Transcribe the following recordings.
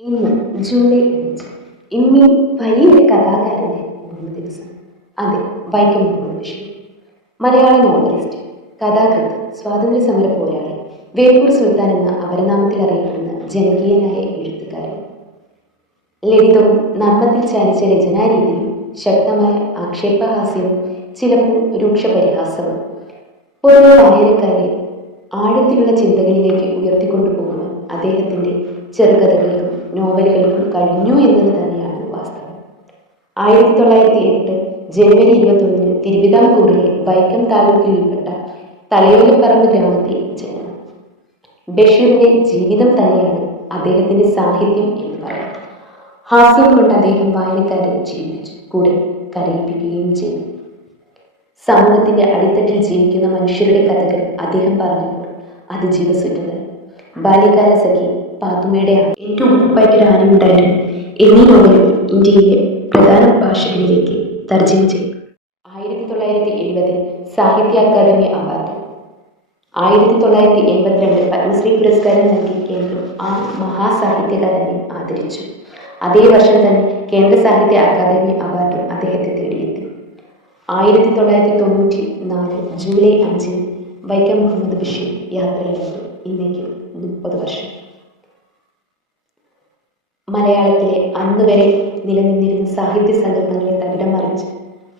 ഇന്ന് ജൂലൈ 5 ഇമ്മി വലിയൊരു കഥാകാരൻ്റെ ദിവസം. അതെ, വൈക്കം മുഹമ്മദ് ബഷീർ. മലയാള നോവലിസ്റ്റ്, കഥാകൃത്ത്, സ്വാതന്ത്ര്യ സമര പോരാളി, വേപ്പൂർ സുൽത്താൻ എന്ന അപരനാമത്തിൽ അറിയപ്പെടുന്ന ജനകീയനായ എഴുത്തുകാരൻ. ലളിതവും നർമ്മത്തിൽ ചാലിച്ച രചനാരീതിയും ശക്തമായ ആക്ഷേപഹാസ്യവും ചിലപ്പോൾ രൂക്ഷ പരിഹാസവും പൊതുവെ വായനക്കാരെ ആഴത്തിലുള്ള ചിന്തകളിലേക്ക് ഉയർത്തിക്കൊണ്ടുപോകുവാൻ അദ്ദേഹത്തിൻ്റെ ചെറുകഥകൾക്കും നോവലുകൾക്കും കഴിഞ്ഞു എന്നത് തന്നെയാണ് വാസ്തവം. 1908 ജനുവരി 21 തിരുവിതാംകൂറിലെ വൈക്കം താലൂക്കിൽ ഉൾപ്പെട്ട തലയോലപ്പറമ്പ് ഗ്രാമത്തിൽ ജനനം. ബഷീറിൻ്റെ ജീവിതം തന്നെയാണ് അദ്ദേഹത്തിൻ്റെ സാഹിത്യം എന്ന് പറയാം. ഹാസ്യം കൊണ്ട് അദ്ദേഹം വായനക്കാരെ ജീവിപ്പിച്ചു, കൂടെ കരയിപ്പിക്കുകയും ചെയ്തു. സമൂഹത്തിൻ്റെ അടിത്തട്ടിൽ ജീവിക്കുന്ന മനുഷ്യരുടെ കഥകൾ അദ്ദേഹം പറഞ്ഞപ്പോൾ അത് ജീവസുറ്റത്. ബാല്യകാല സഖി, പാത്തുമ്മയുടെ ഏറ്റവും ഉറപ്പായിട്ടൊരു ആനയുണ്ടായിരുന്നു എന്നീ നോവലുകൾ ഇന്ത്യയിലെ പ്രധാന ഭാഷകളിലേക്ക് തർജ്ജമ ചെയ്തു. 1970 സാഹിത്യ അക്കാദമി അവാർഡ്, 1982 പത്മശ്രീ പുരസ്കാരം നൽകി കേന്ദ്രം ആ മഹാസാഹിത്യകാരനെ ആദരിച്ചു. അതേ വർഷം തന്നെ കേന്ദ്ര സാഹിത്യ അക്കാദമി അവാർഡും അദ്ദേഹത്തെ തേടിയെത്തി. 1994 ജൂലൈ 5 വൈക്കം മുഹമ്മദ് ബഷീർ യാത്രയിലെത്തി. ഇന്നേക്ക് 30 വർഷം. മലയാളത്തിലെ അന്നുവരെ നിലനിന്നിരുന്ന സാഹിത്യ സങ്കല്പങ്ങളെ തകിടം മറിച്ച്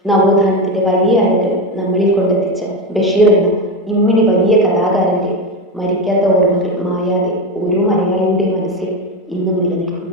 നവോത്ഥാനത്തിൻ്റെ വലിയ അലകൾ നമ്മളിൽ കൊണ്ടെത്തിച്ച ബഷീർ എന്ന ഇമ്മിണി വലിയ കഥാകാരൻ്റെ മരിക്കാത്ത ഓർമ്മകൾ മായാതെ ഓരോ മലയാളിയുടെ മനസ്സിൽ ഇന്നും നിലനിൽക്കുന്നു.